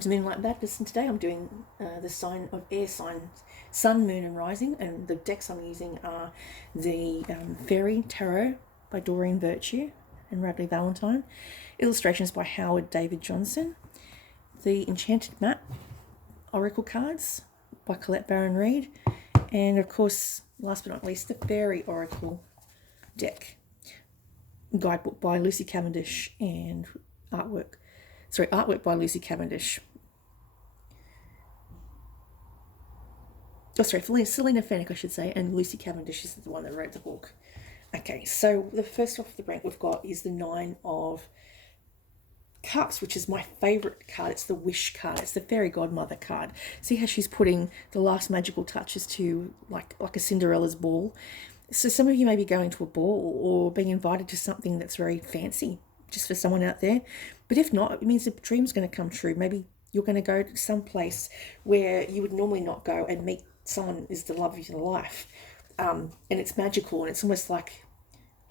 To Moonlight Baptist, and today I'm doing the sign of air signs, Sun, Moon, and Rising, and the decks I'm using are the Fairy Tarot by Doreen Virtue and Radley Valentine, illustrations by Howard David Johnson, the Enchanted Map Oracle cards by Colette Baron Reid, and of course, last but not least, the Fairy Oracle deck guidebook by Lucy Cavendish and artwork by Lucy Cavendish. Selena Fennick, I should say, and Lucy Cavendish is the one that wrote the book. Okay, so the first off the rank we've got is the Nine of Cups, which is my favourite card. It's the Wish card. It's the Fairy Godmother card. See how she's putting the last magical touches to like a Cinderella's ball. So some of you may be going to a ball or being invited to something that's very fancy, just for someone out there. But if not, it means the dream's going to come true. Maybe you're going to go to some place where you would normally not go and meet someone is the love of your life. And it's magical, and it's almost like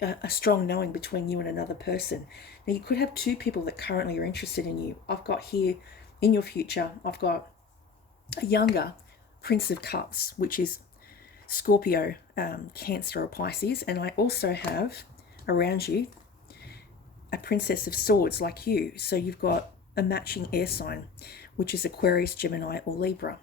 a strong knowing between you and another person. Now, you could have two people that currently are interested in you. I've got here in your future, I've got a younger Prince of Cups, which is Scorpio, Cancer, or Pisces. And I also have around you a Princess of Swords like you. So you've got a matching air sign, which is Aquarius, Gemini, or Libra.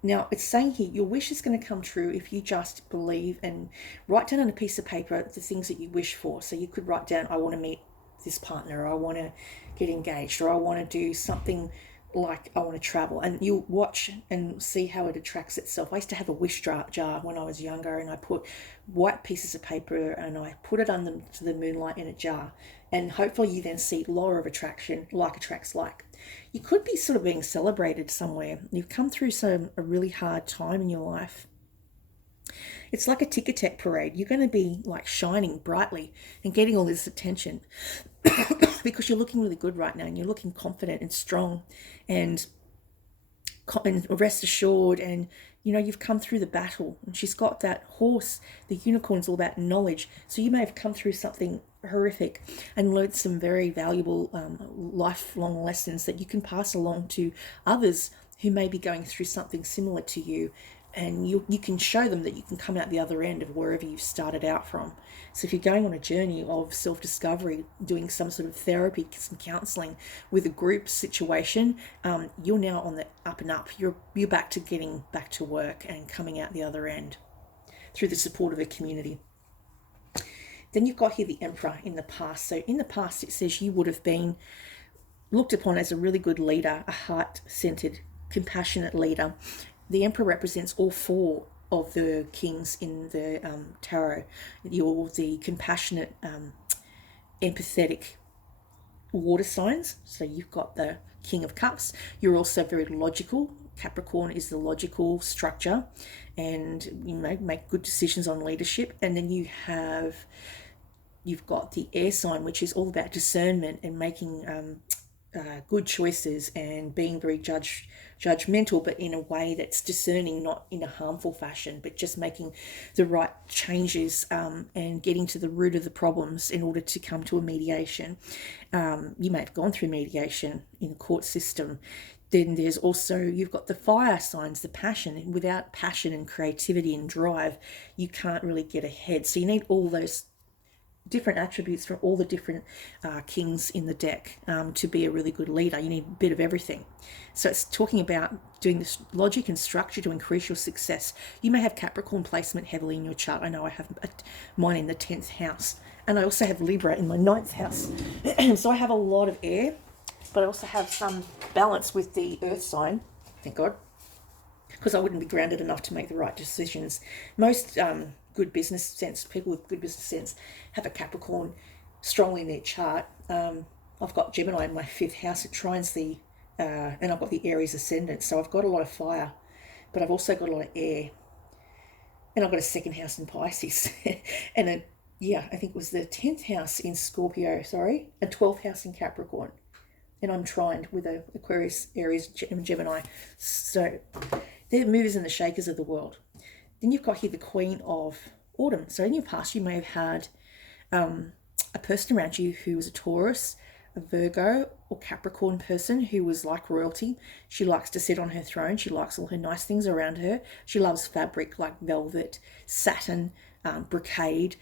Now, it's saying here, your wish is going to come true if you just believe and write down on a piece of paper the things that you wish for. So you could write down, I want to meet this partner, or I want to get engaged, or I want to do something like I want to travel. And you'll watch and see how it attracts itself. I used to have a wish jar when I was younger, and I put white pieces of paper and I put it under the moonlight in a jar. And hopefully you then see law of attraction, like attracts like. You could be sort of being celebrated somewhere. You've come through a really hard time in your life. It's like a ticker tape parade. You're going to be like shining brightly and getting all this attention because you're looking really good right now, and you're looking confident and strong and rest assured, and you've come through the battle. And she's got that horse. The unicorn's all about knowledge. So you may have come through something horrific and learned some very valuable lifelong lessons that you can pass along to others who may be going through something similar to you. And you can show them that you can come out the other end of wherever you've started out from. So if you're going on a journey of self-discovery, doing some sort of therapy, some counselling with a group situation, you're now on the up and up. You're back to getting back to work and coming out the other end through the support of a community. Then you've got here the Emperor in the past. So in the past, it says you would have been looked upon as a really good leader, a heart-centered, compassionate leader. The Emperor represents all four of the kings in the tarot. You're the compassionate, empathetic water signs. So you've got the King of Cups. You're also very logical. Capricorn is the logical structure, and you make good decisions on leadership. And then you've got the air sign, which is all about discernment and making good choices and being very judgmental, but in a way that's discerning, not in a harmful fashion, but just making the right changes and getting to the root of the problems in order to come to a mediation. You may have gone through mediation in the court system. Then there's also, you've got the fire signs, the passion. And without passion and creativity and drive, you can't really get ahead. So you need all those different attributes from all the different kings in the deck to be a really good leader. You need a bit of everything. So it's talking about doing this logic and structure to increase your success. You may have Capricorn placement heavily in your chart. I know I have mine in the 10th house, and I also have Libra in my 9th house. So I have a lot of air, but I also have some balance with the earth sign, thank God, because I wouldn't be grounded enough to make the right decisions. Most good business sense, people with good business sense, have a Capricorn strongly in their chart. I've got Gemini in my 5th house. It trines and I've got the Aries ascendant. So I've got a lot of fire, but I've also got a lot of air. And I've got a 2nd house in Pisces. And I think it was the 10th house in Scorpio, and 12th house in Capricorn. And I'm trined with a Aquarius, Aries, and Gemini. So they're the movers and the shakers of the world. Then you've got here the Queen of Autumn. So in your past, you may have had a person around you who was a Taurus, a Virgo or Capricorn person who was like royalty. She likes to sit on her throne. She likes all her nice things around her. She loves fabric like velvet, satin, brocade.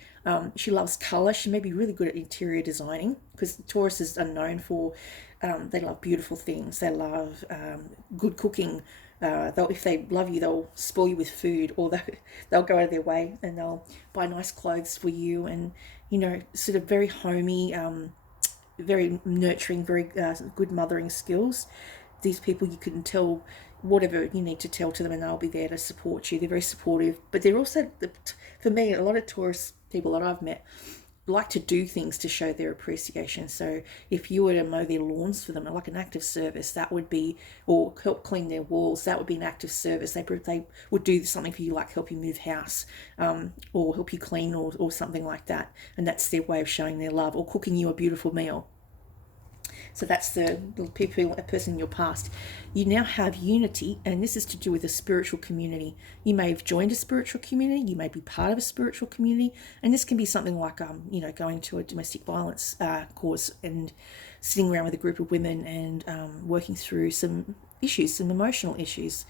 She loves colour. She may be really good at interior designing, because Tauruses are known for, they love beautiful things. They love good cooking. If they love you, they'll spoil you with food, or they'll go out of their way and they'll buy nice clothes for you, and sort of very homey, very nurturing, very good mothering skills. These people, you can tell whatever you need to tell to them and they'll be there to support you. They're very supportive, but they're also, for me, a lot of Taurus people that I've met like to do things to show their appreciation. So if you were to mow their lawns for them, like an act of service, that would be, or help clean their walls, that would be an act of service. They would do something for you, like help you move house, or help you clean, or something like that. And that's their way of showing their love, or cooking you a beautiful meal. So that's the person in your past. You now have unity, and this is to do with a spiritual community. You may have joined a spiritual community. You may be part of a spiritual community, and this can be something like, going to a domestic violence cause and sitting around with a group of women and working through some issues, some emotional issues,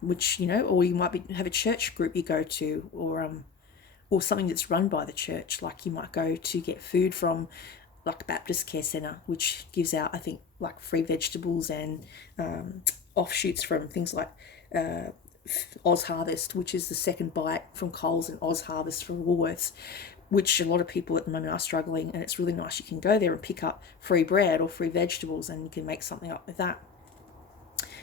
which or you might have a church group you go to, or something that's run by the church. Like you might go to get food from, like Baptist Care Centre, which gives out, I think, like free vegetables and offshoots from things like Oz Harvest, which is the second bite from Coles, and Oz Harvest from Woolworths, which a lot of people at the moment are struggling. And it's really nice. You can go there and pick up free bread or free vegetables, and you can make something up with that.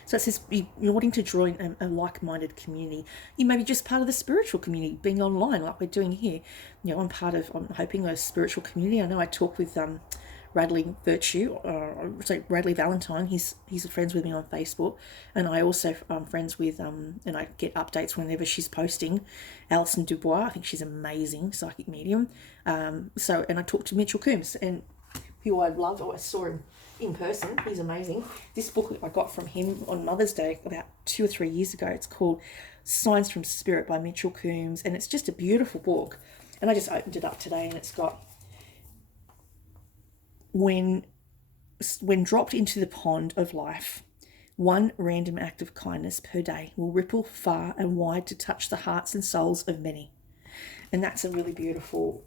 So it says you're wanting to join a like-minded community. You may be just part of the spiritual community, being online like we're doing here. I'm hoping, a spiritual community. I know I talk with Radley Radley Valentine. He's friends with me on Facebook, and I also am friends with and I get updates whenever she's posting. Alison Dubois, I think she's amazing psychic medium. And I talked to Mitchell Coombs, and who I love. I saw him in person. He's amazing. This book I got from him on Mother's Day about 2 or 3 years ago. It's called Signs from Spirit by Mitchell Coombs, and it's just a beautiful book. And I just opened it up today, and it's got, when dropped into the pond of life, one random act of kindness per day will ripple far and wide to touch the hearts and souls of many. And that's a really beautiful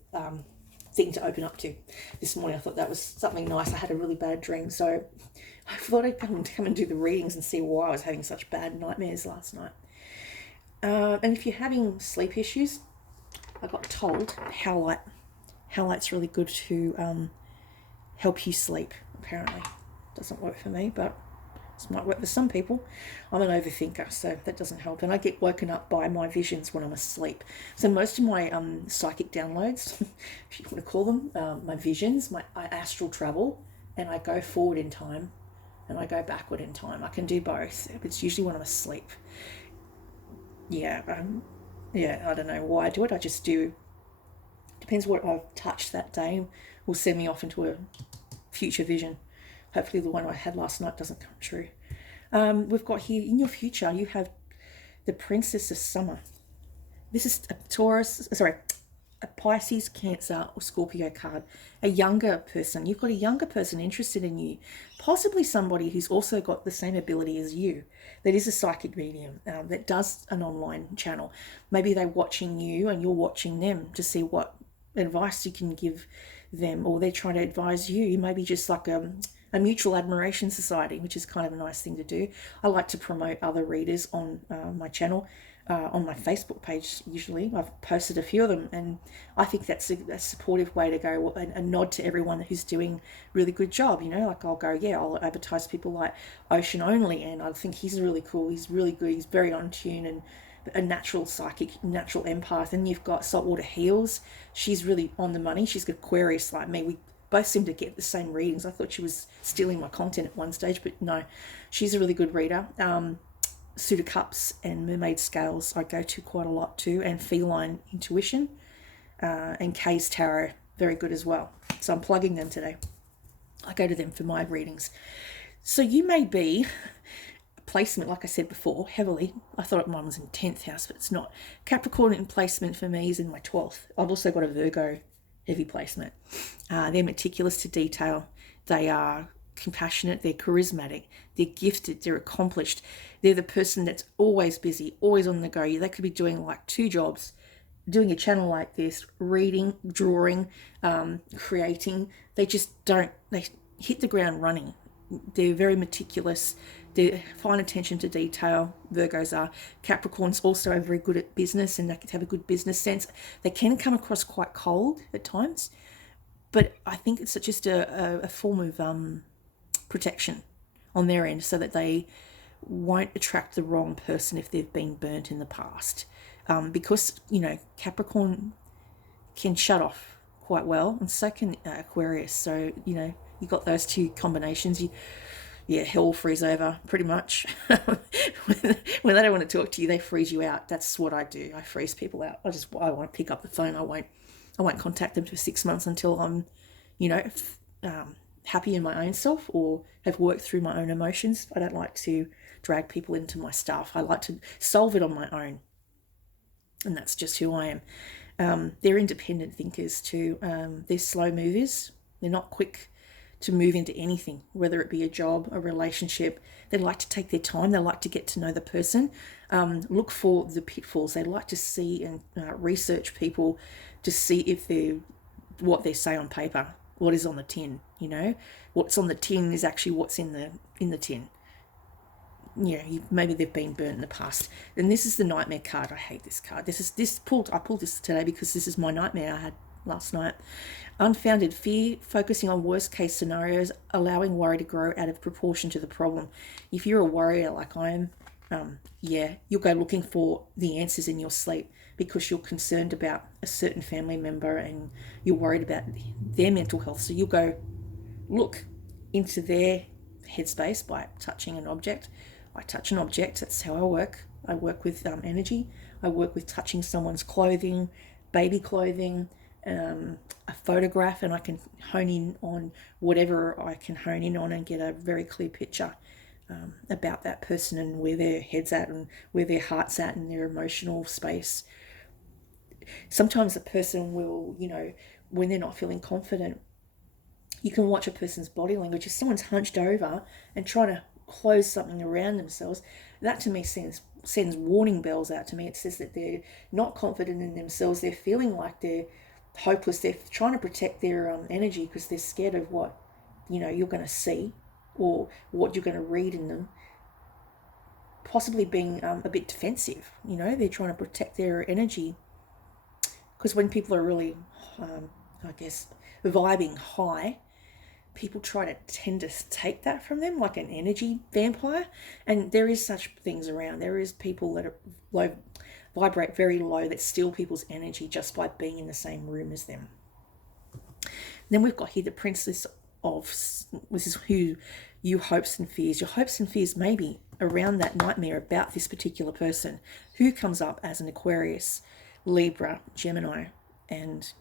thing to open up to. This morning I thought that was something nice. I had a really bad dream, so I thought I'd come and do the readings and see why I was having such bad nightmares last night. And if you're having sleep issues, I got told Howlight's really good to help you sleep. Apparently doesn't work for me, but this might work for some people. I'm an overthinker, so that doesn't help. And I get woken up by my visions when I'm asleep. So most of my psychic downloads, if you want to call them, my visions, I astral travel, and I go forward in time and I go backward in time. I can do both. It's usually when I'm asleep. I don't know why I do it. I just do. Depends what I've touched that day will send me off into a future vision. Hopefully the one I had last night doesn't come true. We've got here, in your future, you have the Princess of Summer. This is a Pisces, Cancer, or Scorpio card. A younger person. You've got a younger person interested in you. Possibly somebody who's also got the same ability as you. That is a psychic medium, that does an online channel. Maybe they're watching you and you're watching them to see what advice you can give them, or they're trying to advise you. You may be just like a mutual admiration society, which is kind of a nice thing to do. I like to promote other readers on my channel, on my Facebook page. Usually I've posted a few of them, and I think that's a supportive way to go, a nod to everyone who's doing really good job. Like I'll advertise people like Ocean Only, and I think he's really cool, he's really good, he's very on tune, and a natural psychic, natural empath. And you've got Saltwater Heals. She's really on the money. She's Aquarius like me. We both seem to get the same readings. I thought she was stealing my content at one stage, but no, she's a really good reader. Suit of Cups and Mermaid Scales I go to quite a lot too, and Feline Intuition, and Kay's Tarot, very good as well. So I'm plugging them today. I go to them for my readings. So you may be placement, like I said before, heavily. I thought mine was in 10th house, but it's not. Capricorn in placement for me is in my 12th. I've also got a Virgo heavy placement. They're meticulous to detail. They are compassionate, they're charismatic, they're gifted, they're accomplished. They're the person that's always busy, always on the go. They could be doing like 2 jobs, doing a channel like this, reading, drawing, creating. They just don't, they hit the ground running. They're very meticulous. They fine attention to detail. Virgos are. Capricorns also are very good at business, and they have a good business sense. They can come across quite cold at times, but I think it's just a form of protection on their end, so that they won't attract the wrong person if they've been burnt in the past. Because, Capricorn can shut off quite well, and so can Aquarius. So, you got those 2 combinations. Hell freeze over pretty much. When they don't want to talk to you, they freeze you out. That's what I do. I freeze people out. I won't pick up the phone. I won't contact them for 6 months until I'm, happy in my own self or have worked through my own emotions. I don't like to drag people into my stuff. I like to solve it on my own. And that's just who I am. They're independent thinkers too. They're slow movers. They're not quick to move into anything, whether it be a job, a relationship. They like to take their time. They like to get to know the person, look for the pitfalls. They like to see and research people to see if what they say on paper, what is on the tin. What's on the tin is actually what's in the tin. Maybe they've been burnt in the past. And this is the nightmare card. I hate this card. I pulled this today because this is my nightmare I had last night. Unfounded fear, focusing on worst case scenarios, allowing worry to grow out of proportion to the problem. If you're a worrier like I am, you'll go looking for the answers in your sleep because you're concerned about a certain family member and you're worried about their mental health. So you'll go look into their headspace by touching an object. I touch an object. That's how I work. I work with energy. I work with touching someone's clothing, baby clothing, a photograph, and I can hone in on whatever I can hone in on and get a very clear picture about that person and where their head's at and where their heart's at and their emotional space. Sometimes a person will, when they're not feeling confident, you can watch a person's body language. If someone's hunched over and trying to close something around themselves, that to me sends warning bells out to me. It says that they're not confident in themselves. They're feeling like they're hopeless. They're trying to protect their energy because they're scared of what you're going to see or what you're going to read in them, possibly being a bit defensive. They're trying to protect their energy, because when people are really vibing high, people tend to take that from them like an energy vampire. And there is such things around. There is people that are vibrate very low, that steal people's energy just by being in the same room as them. Then we've got here the Princess of, this is who your hopes and fears. Your hopes and fears may be around that nightmare about this particular person who comes up as an Aquarius, Libra, Gemini, and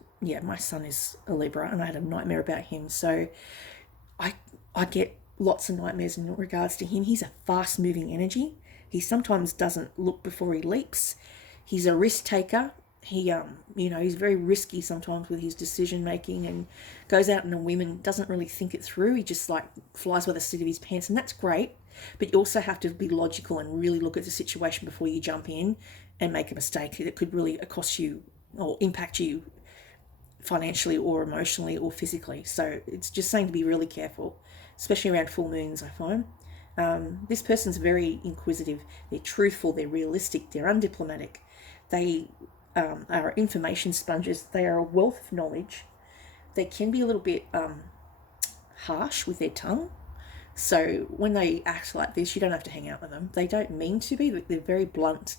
my son is a Libra and I had a nightmare about him. So I get lots of nightmares in regards to him. He's a fast moving energy. He sometimes doesn't look before he leaps. He's a risk taker. He's very risky sometimes with his decision making and goes out on a whim and doesn't really think it through. He just flies by the seat of his pants, and that's great. But you also have to be logical and really look at the situation before you jump in and make a mistake that could really cost you or impact you financially or emotionally or physically. So it's just saying to be really careful, especially around full moons, I find. This person's very inquisitive. They're truthful. They're realistic. They're undiplomatic. They are information sponges. They are a wealth of knowledge. They can be a little bit harsh with their tongue. So when they act like this, you don't have to hang out with them. They don't mean to be, but they're very blunt.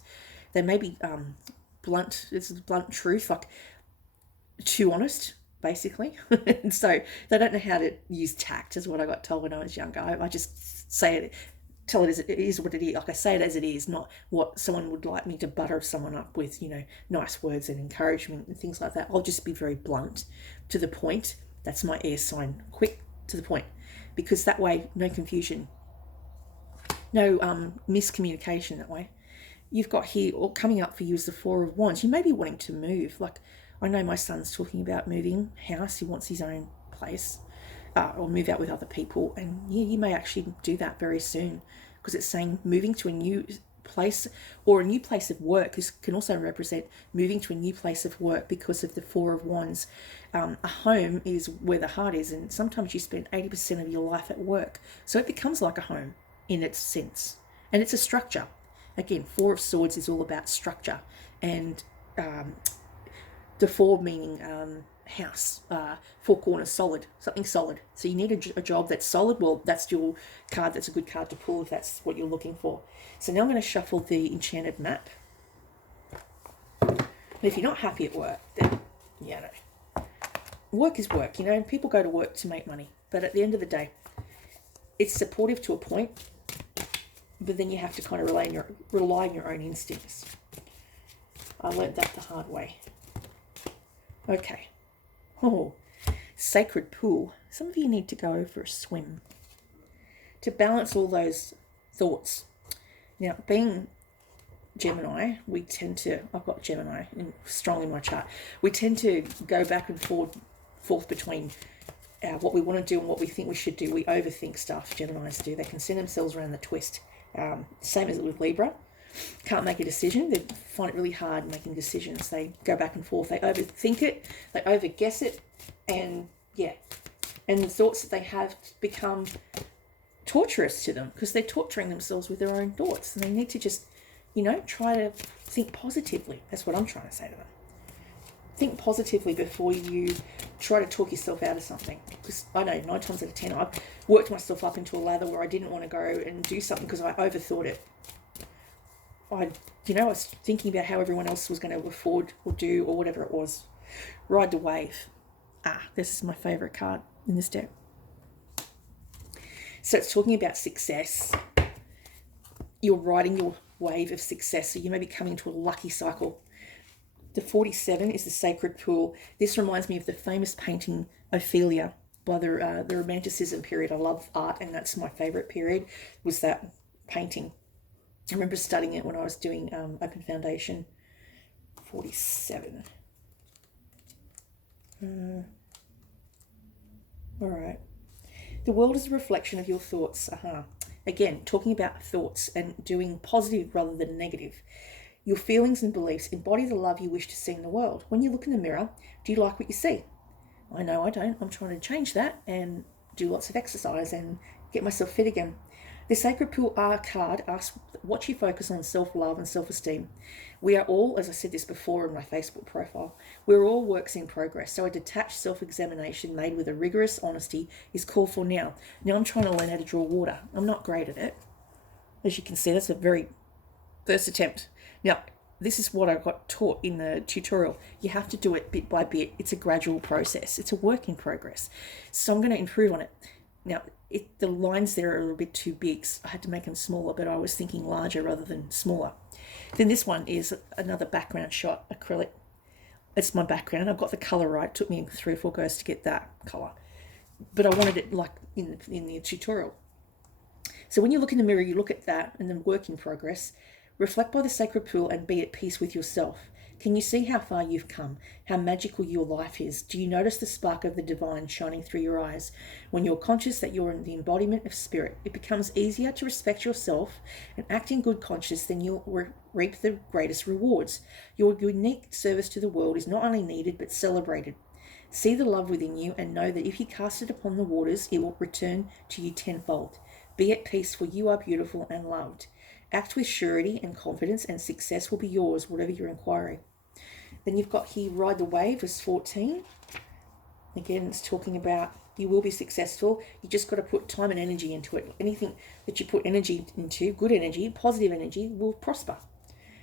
They may be blunt. It's blunt truth, like too honest, basically. And so they don't know how to use tact, is what I got told when I was younger. I just say it, tell it as it is, what it is. Like I say it as it is, not what someone would like me to butter someone up with, nice words and encouragement and things like that. I'll just be very blunt, to the point. That's my air sign. Quick, to the point. Because that way, no confusion, no miscommunication that way. You've got here, or coming up for you is the Four of Wands. You may be wanting to move. Like, I know my son's talking about moving house. He wants his own place. or move out with other people. And yeah, you may actually do that very soon, because it's saying moving to a new place or a new place of work. This can also represent moving to a new place of work because of the Four of Wands. A home is where the heart is, and sometimes you spend 80% of your life at work, so it becomes like a home in its sense, and it's a structure. Again, Four of Swords is all about structure, and the four meaning house, four corners, solid, something solid. So you need a job that's solid. Well, that's your card. That's a good card to pull if that's what you're looking for. So now I'm going to shuffle the Enchanted Map. And if you're not happy at work, then yeah, no. Work is work. You know, people go to work to make money, but at the end of the day, it's supportive to a point. But then you have to kind of rely on your own instincts. I learned that the hard way. Okay. Oh, sacred pool. Some of you need to go for a swim to balance all those thoughts. Now, being Gemini, we tend to, I've got Gemini strong in my chart, we tend to go back and forth between what we want to do and what we think we should do. We overthink stuff, Geminis do. They can send themselves around the twist. Same as with Libra. Can't make a decision. They find it really hard making decisions. They go back and forth. They overthink it. They overguess it. And yeah. And the thoughts that they have become torturous to them because they're torturing themselves with their own thoughts. And they need to just, you know, try to think positively. That's what I'm trying to say to them. Think positively before you try to talk yourself out of something. Because I know 9 times out of 10, I've worked myself up into a lather where I didn't want to go and do something because I overthought it. I was thinking about how everyone else was going to afford or do or whatever it was. Ride the wave. This is my favourite card in this deck. So it's talking about success. You're riding your wave of success. So you may be coming to a lucky cycle. The 47 is the sacred pool. This reminds me of the famous painting Ophelia by the Romanticism period. I love art, and that's my favourite period, was that painting. I remember studying it when I was doing Open Foundation. 47. All right. The world is a reflection of your thoughts. Again, talking about thoughts and doing positive rather than negative. Your feelings and beliefs embody the love you wish to see in the world. When you look in the mirror, do you like what you see? I know I don't. I'm trying to change that and do lots of exercise and get myself fit again. The Sacred Pool card asks what you focus on: self-love and self-esteem. We are all, as I said this before in my Facebook profile, we're all works in progress. So a detached self-examination made with a rigorous honesty is called for now. Now I'm trying to learn how to draw water. I'm not great at it. As you can see, that's a very first attempt. Now, this is what I got taught in the tutorial. You have to do it bit by bit. It's a gradual process. It's a work in progress. So I'm going to improve on it. Now, the lines there are a little bit too big. So I had to make them smaller, but I was thinking larger rather than smaller. Then this one is another background shot, acrylic. It's my background. I've got the colour right. It took me 3 or 4 goes to get that colour. But I wanted it like in the tutorial. So when you look in the mirror, you look at that and then work in progress. Reflect by the sacred pool and be at peace with yourself. Can you see how far you've come? How magical your life is? Do you notice the spark of the divine shining through your eyes? When you're conscious that you're in the embodiment of spirit, it becomes easier to respect yourself and act in good conscience, then you'll reap the greatest rewards. Your unique service to the world is not only needed but celebrated. See the love within you and know that if you cast it upon the waters, it will return to you tenfold. Be at peace, for you are beautiful and loved. Act with surety and confidence, and success will be yours, whatever your inquiry. Then you've got here, Ride the Wave, verse 14. Again, it's talking about you will be successful. You just got to put time and energy into it. Anything that you put energy into, good energy, positive energy, will prosper.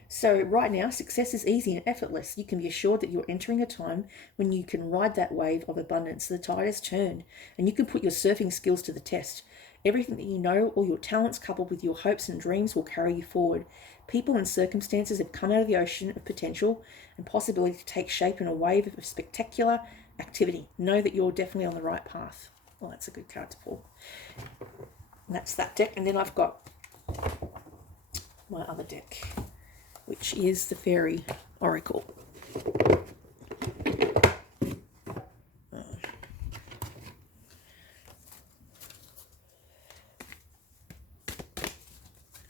So right now, success is easy and effortless. You can be assured that you're entering a time when you can ride that wave of abundance. The tide has turned, and you can put your surfing skills to the test. Everything that you know, all your talents coupled with your hopes and dreams, will carry you forward. People and circumstances have come out of the ocean of potential and possibility to take shape in a wave of spectacular activity. Know that you're definitely on the right path. Well, that's a good card to pull. And that's that deck. And then I've got my other deck, which is the Fairy Oracle.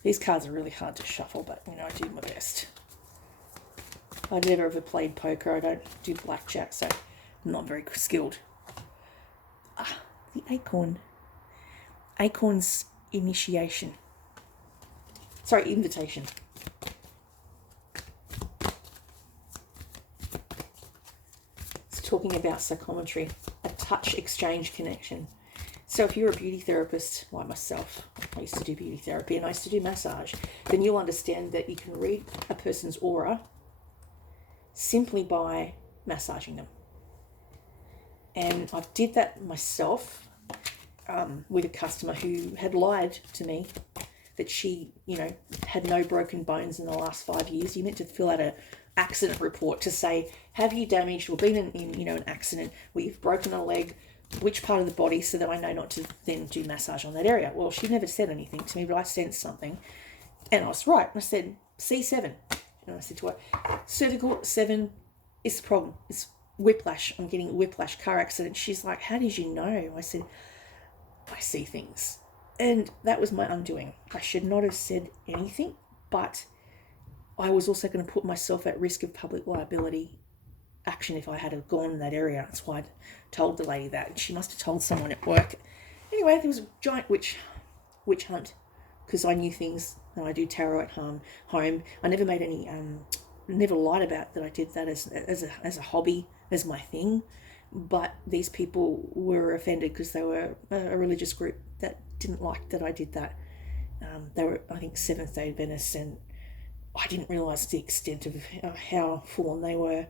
These cards are really hard to shuffle, but, you know, I do my best. I never ever played poker. I don't do blackjack, so I'm not very skilled. The acorn. Acorn's initiation. Sorry, invitation. It's talking about psychometry, a touch exchange connection. So if you're a beauty therapist, like myself, I used to do beauty therapy and I used to do massage, then you'll understand that you can read a person's aura simply by massaging them. And I did that myself with a customer who had lied to me that she, you know, had no broken bones in the last 5 years. You meant to fill out an accident report to say, have you damaged or been in you know, an accident where you've broken a leg, which part of the body, so that I know not to then do massage on that area. Well, she never said anything to me, but I sensed something. And I was right. I said, C7. And I said to her, cervical 7 is the problem. It's whiplash. I'm getting whiplash, car accident. She's like, how did you know? I said, I see things. And that was my undoing. I should not have said anything, but I was also going to put myself at risk of public liability action if I had gone in that area. That's why I told the lady that. And she must have told someone at work. Anyway, there was a giant witch hunt because I knew things, and I do tarot at home. I never made any, never lied about that I did that as a hobby, as my thing. But these people were offended because they were a religious group that didn't like that I did that. They were, I think, Seventh-day Adventists, and I didn't realise the extent of how full on they were.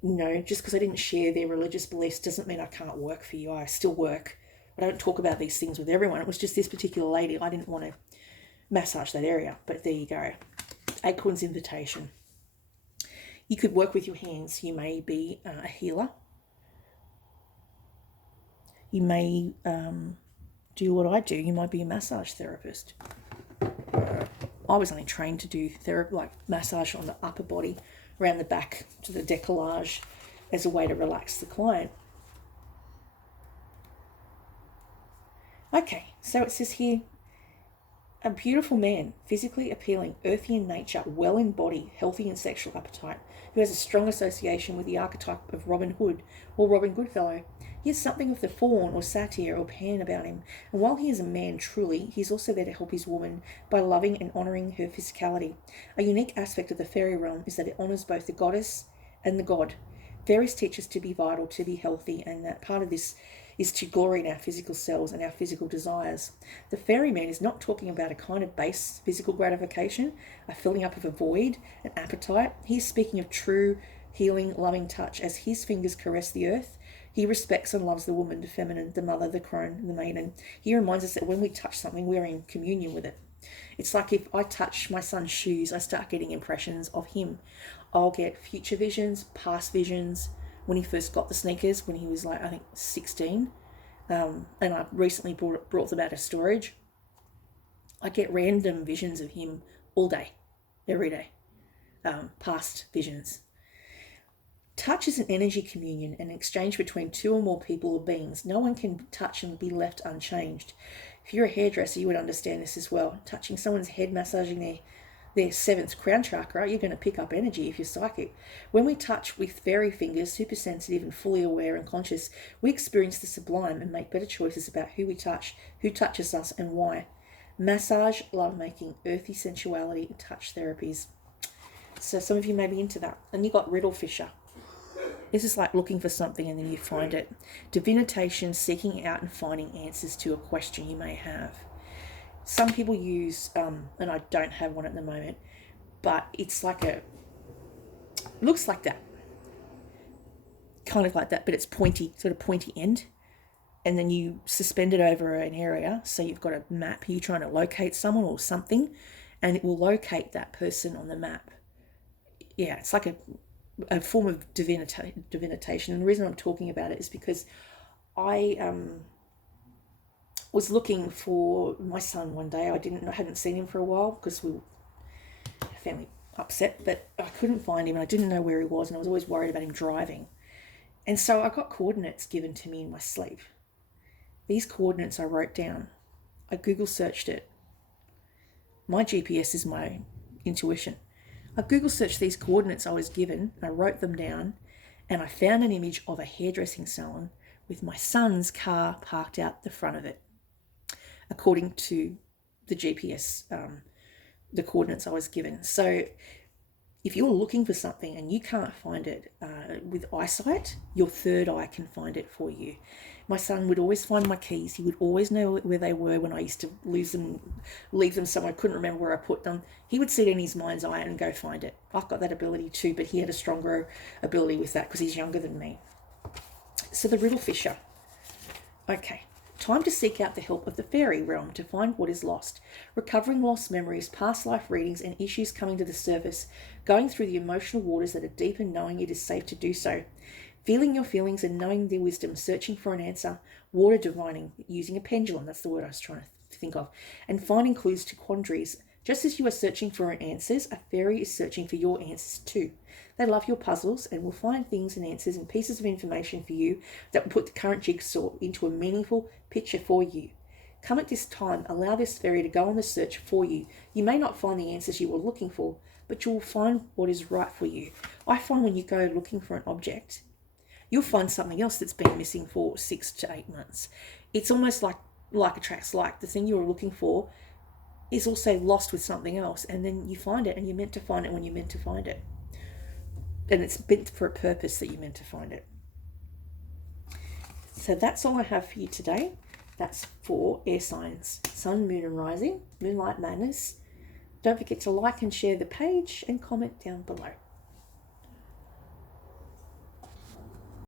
You know, just because I didn't share their religious beliefs doesn't mean I can't work for you. I still work. I don't talk about these things with everyone. It was just this particular lady. I didn't want to massage that area, but there you go. Acorn's invitation. You could work with your hands. You may be a healer. You may do what I do. You might be a massage therapist. I was only trained to do therapy, like massage on the upper body, around the back to the décollage, as a way to relax the client. Okay, so it says here, a beautiful man, physically appealing, earthy in nature, well in body, healthy in sexual appetite, who has a strong association with the archetype of Robin Hood or Robin Goodfellow. He has something of the faun or satyr or pan about him, and while he is a man truly, he is also there to help his woman by loving and honouring her physicality. A unique aspect of the fairy realm is that it honours both the goddess and the god. Fairies teach us to be vital, to be healthy, and that part of this is to glory in our physical selves and our physical desires. The fairyman is not talking about a kind of base physical gratification, a filling up of a void, an appetite. He is speaking of true, healing, loving touch. As his fingers caress the earth, he respects and loves the woman, the feminine, the mother, the crone, the maiden. He reminds us that when we touch something, we're in communion with it. It's like if I touch my son's shoes, I start getting impressions of him. I'll get future visions, past visions, when he first got the sneakers, when he was like, I think, 16. And I recently brought them out of storage. I get random visions of him all day, every day. Past visions. Touch is an energy communion, an exchange between two or more people or beings. No one can touch and be left unchanged. If you're a hairdresser, you would understand this as well. Touching someone's head, massaging their seventh crown chakra, you're going to pick up energy if you're psychic. When we touch with fairy fingers, super sensitive and fully aware and conscious, we experience the sublime and make better choices about who we touch, who touches us, and why. Massage, lovemaking, earthy sensuality, and touch therapies. So some of you may be into that. And you got Riddle Fisher. This is like looking for something and then you find it. Divination, seeking out and finding answers to a question you may have. Some people use, and I don't have one at the moment, but it's like looks like that. Kind of like that, but it's pointy, sort of pointy end. And then you suspend it over an area. So you've got a map, you're trying to locate someone or something, and it will locate that person on the map. Yeah, it's like a form of divination. And the reason I'm talking about it is because I was looking for my son one day. I hadn't seen him for a while because we were family upset, but I couldn't find him and I didn't know where he was, and I was always worried about him driving. And so I got coordinates given to me in my sleep. These coordinates I wrote down. I Google searched it. My GPS is my intuition. I Google searched these coordinates I was given, I wrote them down, and I found an image of a hairdressing salon with my son's car parked out the front of it, according to the GPS, the coordinates I was given. So if you're looking for something and you can't find it with eyesight, your third eye can find it for you. My son would always find my keys. He would always know where they were when I used to leave them somewhere. I couldn't remember where I put them. He would see it in his mind's eye and go find it. I've got that ability too, but he had a stronger ability with that because he's younger than me. So the riddle fisher. Okay. Time to seek out the help of the fairy realm to find what is lost, recovering lost memories, past life readings, and issues coming to the surface, going through the emotional waters that are deep and knowing it is safe to do so, feeling your feelings and knowing their wisdom, searching for an answer, water divining, using a pendulum, that's the word I was trying to think of, and finding clues to quandaries. Just as you are searching for answers, a fairy is searching for your answers too. They love your puzzles and will find things and answers and pieces of information for you that will put the current jigsaw into a meaningful picture for you. Come at this time, allow this fairy to go on the search for you. You may not find the answers you were looking for, but you will find what is right for you. I find when you go looking for an object, you'll find something else that's been missing for 6 to 8 months. It's almost like attracts like. The thing you were looking for is also lost with something else, and then you find it, and you're meant to find it when you're meant to find it. And it's meant for a purpose that you're meant to find it. So that's all I have for you today. That's for air signs, sun, moon and rising, Moonlight Madness. Don't forget to like and share the page and comment down below.